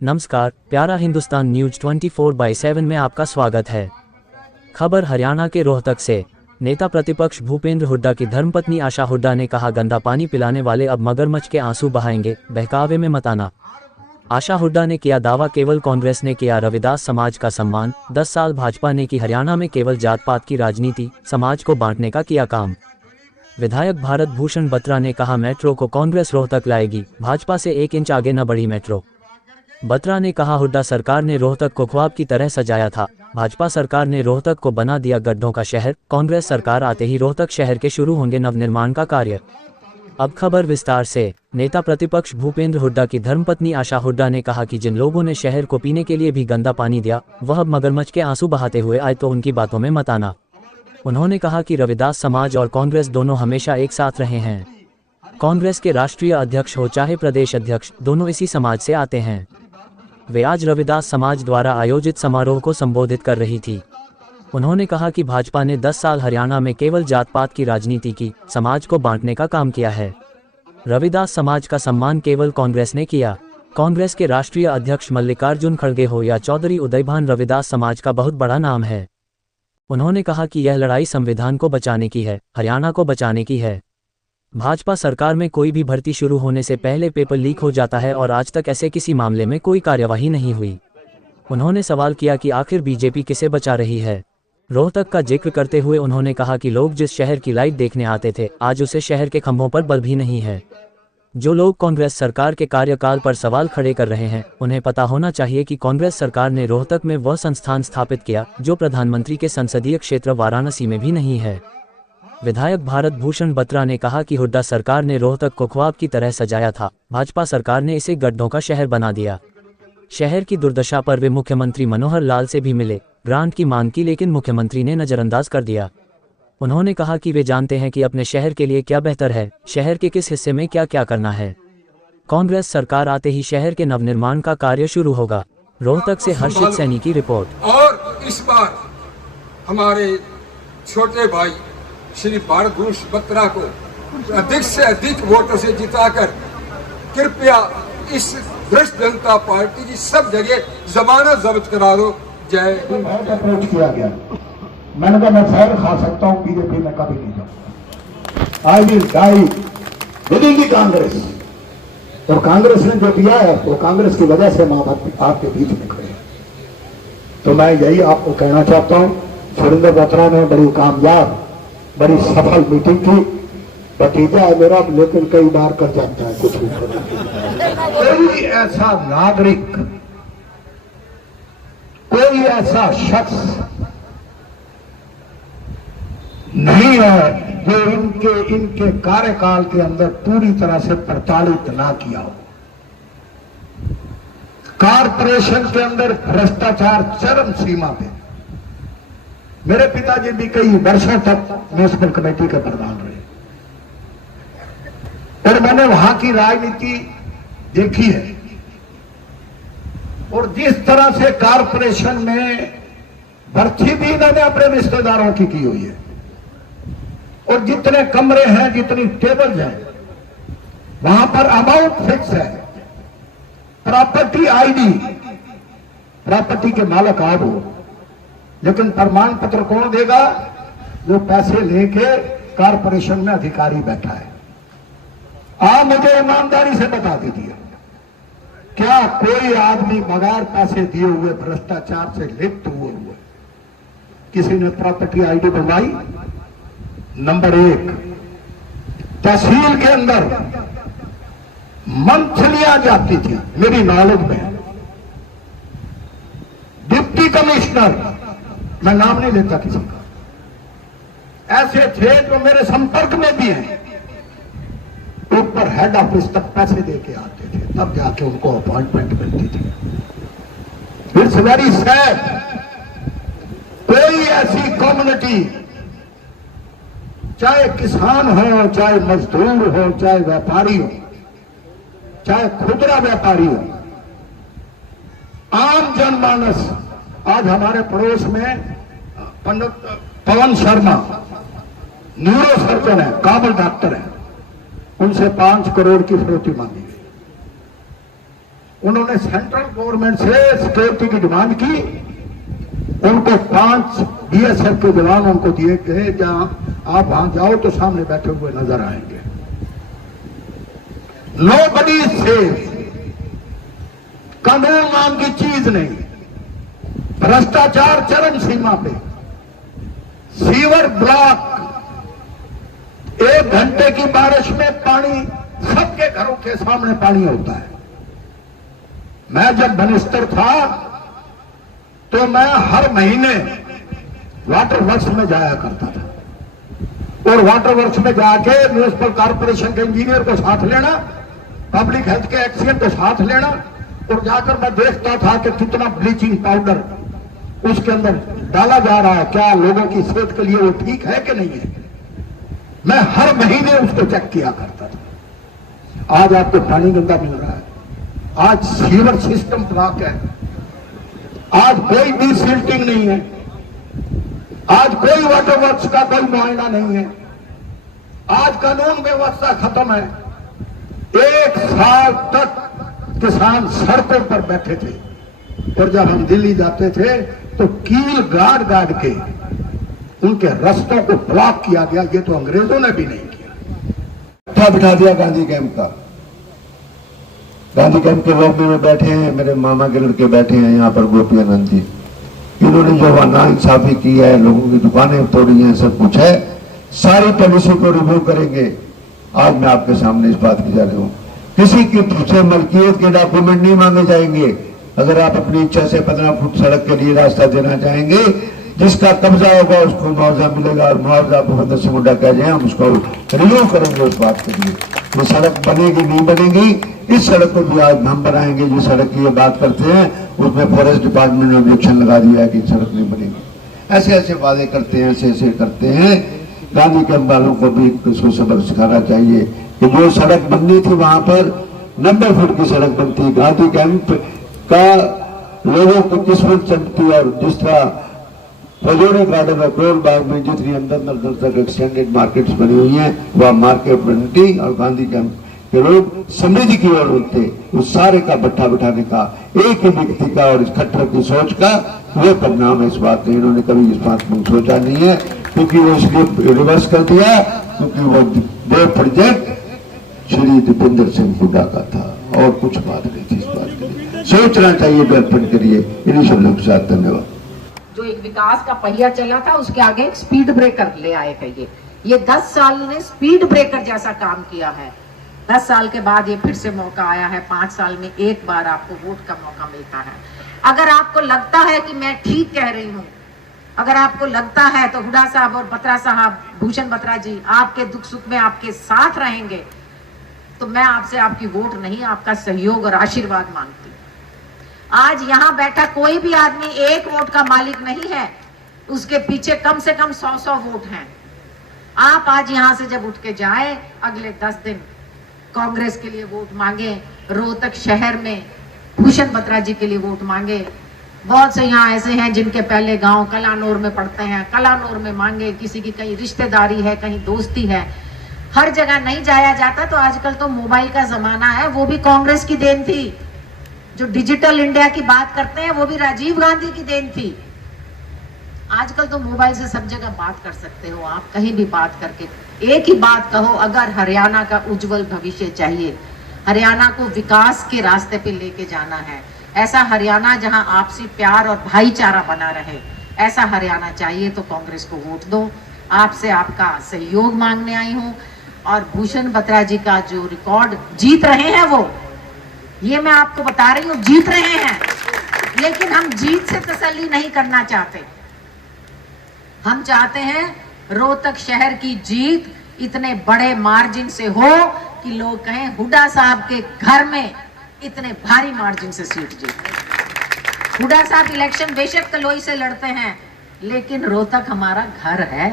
नमस्कार, प्यारा हिंदुस्तान न्यूज 24/7 में आपका स्वागत है। खबर हरियाणा के रोहतक से। नेता प्रतिपक्ष भूपेंद्र हुड्डा की धर्मपत्नी आशा हुड्डा ने कहा, गंदा पानी पिलाने वाले अब मगरमच्छ के आंसू बहाएंगे, बहकावे में मत आना। आशा हुड्डा ने किया दावा, केवल कांग्रेस ने किया रविदास समाज का सम्मान। 10 साल भाजपा ने की हरियाणा में केवल जात पात की राजनीति, समाज को बांटने का किया काम। विधायक भारत भूषण बत्रा ने कहा, मेट्रो को कांग्रेस रोहतक लाएगी, भाजपा से 1 इंच आगे न बढ़ी मेट्रो। बत्रा ने कहा, हुड्डा सरकार ने रोहतक को ख्वाब की तरह सजाया था, भाजपा सरकार ने रोहतक को बना दिया गड्ढों का शहर। कांग्रेस सरकार आते ही रोहतक शहर के शुरू होंगे नवनिर्माण का कार्य। अब खबर विस्तार से। नेता प्रतिपक्ष भूपेंद्र हुड्डा की धर्मपत्नी आशा हुड्डा ने कहा कि जिन लोगों ने शहर को पीने के लिए भी गंदा पानी दिया, वह अब मगरमच्छ के आंसू बहाते हुए आए तो उनकी बातों में मत आना। उन्होंने कहा कि रविदास समाज और कांग्रेस दोनों हमेशा एक साथ रहे हैं। कांग्रेस के राष्ट्रीय अध्यक्ष हो चाहे प्रदेश अध्यक्ष, दोनों इसी समाज से आते हैं। वे आज रविदास समाज द्वारा आयोजित समारोह को संबोधित कर रही थी। उन्होंने कहा कि भाजपा ने 10 साल हरियाणा में केवल जात पात की राजनीति की, समाज को बांटने का काम किया है। रविदास समाज का सम्मान केवल कांग्रेस ने किया। कांग्रेस के राष्ट्रीय अध्यक्ष मल्लिकार्जुन खड़गे हो या चौधरी उदयभान, रविदास समाज का बहुत बड़ा नाम है। उन्होंने कहा कि यह लड़ाई संविधान को बचाने की है, हरियाणा को बचाने की है। भाजपा सरकार में कोई भी भर्ती शुरू होने से पहले पेपर लीक हो जाता है और आज तक ऐसे किसी मामले में कोई कार्यवाही नहीं हुई। उन्होंने सवाल किया कि आखिर बीजेपी किसे बचा रही है। रोहतक का जिक्र करते हुए उन्होंने कहा कि लोग जिस शहर की लाइट देखने आते थे, आज उसे शहर के खंभों पर बल्ब भी नहीं है। जो लोग कांग्रेस सरकार के कार्यकाल पर सवाल खड़े कर रहे हैं, उन्हें पता होना चाहिए कि कांग्रेस सरकार ने रोहतक में वह संस्थान स्थापित किया जो प्रधानमंत्री के संसदीय क्षेत्र वाराणसी में भी नहीं है। विधायक भारत भूषण बत्रा ने कहा कि हुड्डा सरकार ने रोहतक को ख्वाब की तरह सजाया था, भाजपा सरकार ने इसे गड्ढों का शहर बना दिया। शहर की दुर्दशा पर वे मुख्यमंत्री मनोहर लाल से भी मिले, ग्रांट की मांग की, लेकिन मुख्यमंत्री ने नजरअंदाज कर दिया। उन्होंने कहा कि वे जानते हैं कि अपने शहर के लिए क्या बेहतर है, शहर के किस हिस्से में क्या क्या करना है। कांग्रेस सरकार आते ही शहर के नवनिर्माण का कार्य शुरू होगा। रोहतक से हर्षित सैनी की रिपोर्ट। और इस बार हमारे छोटे भाई श्री भारत भूषण बत्रा को अधिक से अधिक वोटों से जिताकर कृपया इस भ्रष्ट जनता पार्टी की सब जगह जमानत जब्त करा दो। जय हिंद। अप्रोच किया गया, मैंने कहा मैं शहर खा सकता हूँ, बीजेपी में कभी नहीं जाऊंगा। I will die within the Congress. और कांग्रेस ने जो दिया है वो कांग्रेस की वजह से मां बाप आपके बीच में खड़े हैं। तो मैं यही आपको कहना चाहता हूँ, सुरेंद्र बत्रा ने बड़ी कामयाब, बड़ी सफल मीटिंग की। भतीजा है मेरा, लेकिन कई बार कर जाता है कुछ भी। कोई ऐसा नागरिक, कोई ऐसा शख्स नहीं है जो इनके कार्यकाल के अंदर पूरी तरह से प्रताड़ित ना किया हो। कारपोरेशन के अंदर भ्रष्टाचार चरम सीमा पे। मेरे पिताजी भी कई वर्षों तक म्युनिसिपल कमेटी के प्रधान रहे और मैंने वहां की राजनीति देखी है। और जिस तरह से कारपोरेशन में भर्ती भी इन्होंने अपने रिश्तेदारों की हुई है, और जितने कमरे हैं, जितनी टेबल हैं, वहां पर अमाउंट फिक्स है। प्रॉपर्टी आईडी, प्रॉपर्टी के मालिक आप हो, लेकिन प्रमाण पत्र कौन देगा? जो पैसे लेके कारपोरेशन में अधिकारी बैठा है। आप मुझे ईमानदारी से बता दीजिए, क्या कोई आदमी बगैर पैसे दिए हुए भ्रष्टाचार से लिप्त हुए किसी ने प्रॉपर्टी आईडी बनवाई? नंबर 1, तहसील के अंदर मंथलियां जाती थी, मेरी नॉलेज में। डिप्टी कमिश्नर, मैं नाम नहीं लेता किसी का, ऐसे थे जो मेरे संपर्क में भी हैं, ऊपर हेड ऑफिस तक पैसे देके आते थे, तब जाके उनको अपॉइंटमेंट मिलती थी। It's very sad. कोई ऐसी कम्युनिटी, चाहे किसान हो, चाहे मजदूर हो, चाहे व्यापारी हो, चाहे खुदरा व्यापारी हो, आम जनमानस। आज हमारे पड़ोस में पंडित पवन शर्मा न्यूरो सर्जन है, काबल डॉक्टर है, उनसे 5 करोड़ की फिरौती मांगी गई। उन्होंने सेंट्रल गवर्नमेंट से सिक्योरिटी की डिमांड की। उनको 5 बीएसएफ के जवान उनको दिए गए, जहां आप वहां जाओ तो सामने बैठे हुए नजर आएंगे। नोबडी इज सेफ, कानून नाम की चीज नहीं, भ्रष्टाचार चरम सीमा पे, सीवर ब्लॉक, 1 घंटे की बारिश में पानी, सबके घरों के सामने पानी होता है। मैं जब मिनिस्टर था तो मैं हर महीने वाटर वर्क्स में जाया करता था, और वाटर वर्क्स में जाके म्यूनिसिपल कॉर्पोरेशन के इंजीनियर को साथ लेना, पब्लिक हेल्थ के एक्सीडेंट को साथ लेना, और जाकर मैं देखता था कि कितना ब्लीचिंग पाउडर उसके अंदर डाला जा रहा है, क्या लोगों की सेहत के लिए वो ठीक है कि नहीं है। मैं हर महीने उसको चेक किया करता था। आज आपको पानी गंदा मिल रहा है, आज सीवर सिस्टम ब्लॉक है, आज कोई भी सिल्टिंग नहीं है, आज कोई वाटर वर्क्स का कोई मुआयना नहीं है, आज कानून व्यवस्था खत्म है। 1 साल तक किसान सड़कों पर बैठे थे, और जब हम दिल्ली जाते थे तो कील गाड़ गाड़ के उनके रास्तों को ब्लॉक किया गया। ये तो अंग्रेजों ने भी नहीं किया। बिठा दिया गांधी कैंप का। गांधी कैंप के लॉबी में बैठे हैं मेरे मामा के लड़के, बैठे हैं यहाँ पर गोपी आनंद जी। इन्होंने जो नाइंसाफी की है, लोगों की दुकानें तोड़ी हैं, सब कुछ है, सारी पॉलिसी को रिव्यू करेंगे। आज मैं आपके सामने इस बात की जा रही हूँ, किसी की से मलकियत के डॉक्यूमेंट नहीं मांगे जाएंगे। अगर आप अपनी इच्छा से 15 फुट सड़क के लिए रास्ता देना चाहेंगे, जिसका कब्जा होगा उसको मुआवजा मिलेगा, और मुआवजा भूपेंद्र सिंह हुड्डा कह जाए, हम उसको रिव्यू करेंगे उस बात के लिए। ये सड़क बनेगी नहीं बनेगी, इस सड़क को भी आज हम बनाएंगे। जो सड़क की ये बात करते हैं उसमें फॉरेस्ट डिपार्टमेंट ने ऑब्जेक्शन लगा दिया है कि सड़क नहीं बनेगी। ऐसे ऐसे वादे करते हैं, ऐसे ऐसे करते हैं। गांधी कैंप वालों को भी इसको सबक सिखाना चाहिए कि जो सड़क बननी थी वहां पर 90 फुट की सड़क बनती। गांधी कैंप का लोगों को किस्मत चमकती, और जिस तरह फजोड़ी गार्डन और करोल बाग में जितनी अंदर तक एक्सटेंडेड मार्केट्स बनी हुई हैं, वह मार्केट बनती, और गांधी कैंप के लोग समृद्धि की ओर उठते। उस सारे का भट्ठा बिठाने का, एक ही व्यक्ति का और इस खट्टर की सोच का वो परिणाम है। इस बात में इन्होंने कभी इस बात में सोचा नहीं है, क्योंकि वो इसलिए रिवर्स कर दिया क्योंकि वो प्रोजेक्ट श्री दीपेंद्र सिंह हुड्डा का था, और कुछ बात नहीं थी। इस बात के लिए सोचना चाहिए, डेवलपमेंट करिए। इन्हीं सब लोगों के साथ धन्यवाद। जो एक विकास का पहिया चला था, उसके आगे एक स्पीड ब्रेकर ले आए थे। ये 10 साल ने स्पीड ब्रेकर जैसा काम किया है। 10 साल के बाद ये फिर से मौका आया है। 5 साल में एक बार आपको वोट का मौका मिलता है। अगर आपको लगता है कि मैं ठीक कह रही हूँ, अगर आपको लगता है तो हुड्डा साहब और बत्रा साहब, भूषण बत्रा जी आपके दुख सुख में आपके साथ रहेंगे, तो मैं आपसे आपकी वोट नहीं, आपका सहयोग और आशीर्वाद मांगती। आज यहाँ बैठा कोई भी आदमी 1 वोट का मालिक नहीं है, उसके पीछे कम से कम 100 वोट हैं। आप आज यहाँ से जब उठ के जाए, अगले 10 दिन कांग्रेस के लिए वोट मांगे, रोहतक शहर में भूषण बत्रा जी के लिए वोट मांगे। बहुत से यहाँ ऐसे हैं जिनके पहले गांव कलानौर में पड़ते हैं, कलानौर में मांगे। किसी की कहीं रिश्तेदारी है, कहीं दोस्ती है, हर जगह नहीं जाया जाता। तो आजकल तो मोबाइल का जमाना है, वो भी कांग्रेस की देन थी। जो डिजिटल इंडिया की बात करते हैं वो भी राजीव गांधी की देन थी। आजकल तो मोबाइल से सब जगह बात कर सकते हो आप, कहीं भी बात करके एक ही बात कहो, अगर हरियाणा का उज्जवल भविष्य चाहिए, हरियाणा को विकास के रास्ते पे लेके जाना है, ऐसा हरियाणा जहां आपसी प्यार और भाईचारा बना रहे, ऐसा हरियाणा चाहिए, तो कांग्रेस को वोट दो। आपसे आपका सहयोग मांगने आई हूं। और भूषण बत्रा जी का जो रिकॉर्ड जीत रहे हैं, वो ये मैं आपको बता रही हूँ, जीत रहे हैं। लेकिन हम जीत से तसल्ली नहीं करना चाहते। हम चाहते हैं रोहतक शहर की जीत इतने बड़े मार्जिन से हो कि लोग कहें हुड्डा साहब के घर में इतने भारी मार्जिन से सीट जीत। हुड्डा साहब इलेक्शन बेशक कलोई से लड़ते हैं, लेकिन रोहतक हमारा घर है,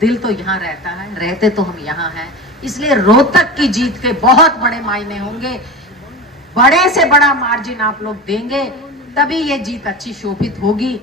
दिल तो यहाँ रहता है, रहते तो हम यहाँ हैं। इसलिए रोहतक की जीत के बहुत बड़े मायने होंगे। बड़े से बड़ा मार्जिन आप लोग देंगे, तभी ये जीत अच्छी शोभित होगी।